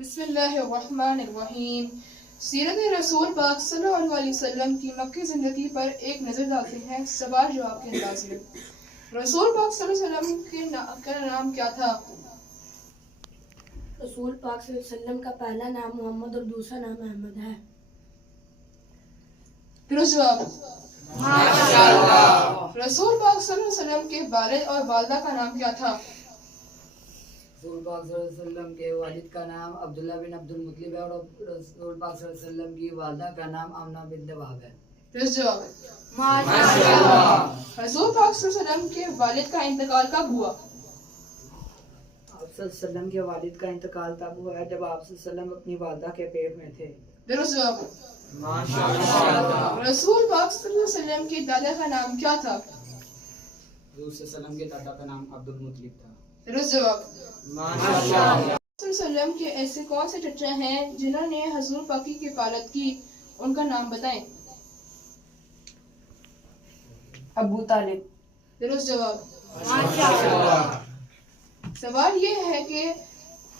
بسم اللہ الرحمن الرحیم۔ سیرت رسول پاک صلی اللہ علیہ وسلم کی مکی زندگی پر ایک نظر ڈالتے ہیں سوال جواب کے انداز میں۔ رسول پاک صلی اللہ علیہ وسلم کا نام کیا تھا؟ رسول پاک صلی اللہ علیہ وسلم کا پہلا نام محمد اور دوسرا نام احمد ہے۔ درست جواب۔ ماشاءاللہ۔ رسول پاک صلی اللہ علیہ وسلم کے والد اور والدہ کا نام کیا تھا؟ رسول پاک صلی اللہ علیہ وسلم کے والد کا نام عبداللہ بن عبد المطلب ہے اور رسول پاک صلی اللہ علیہ وسلم کی والدہ کا نام آمنہ بنت وہب ہے۔ درست جواب۔ ماشاءاللہ۔ رسول پاک صلی اللہ علیہ وسلم کے والد کا انتقال کب ہوا؟ آپ صلی اللہ علیہ وسلم کے والد کا انتقال تب ہوا ہے جب آپ صلی اللہ علیہ وسلم اپنی والدہ کے پیٹ میں تھے۔ درست جواب۔ رسول پاک صلی اللہ علیہ وسلم کے دادا کا نام کیا تھا؟ حضور صلی اللہ علیہ وسلم کے دادا کا نام عبد المطلب تھا۔ درست جواب۔ صلی اللہ علیہ وسلم کے ایسے کون سے چچا ہیں جنہوں نے حضور پاک کی کفالت کی، ان کا نام بتائیں۔ ابو طالب۔ درست جواب۔ سوال یہ ہے کہ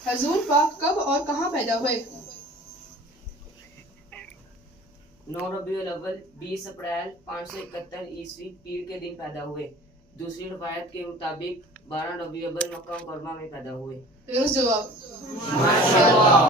حضور پاک کب اور کہاں پیدا ہوئے؟ 9 ربیع الاول 20 اپریل 571 عیسوی پیر کے دن پیدا ہوئے۔ دوسری روایت کے مطابق 12 ربیع الاول مکہ مکرمہ میں پیدا ہوئے۔ درست جواب۔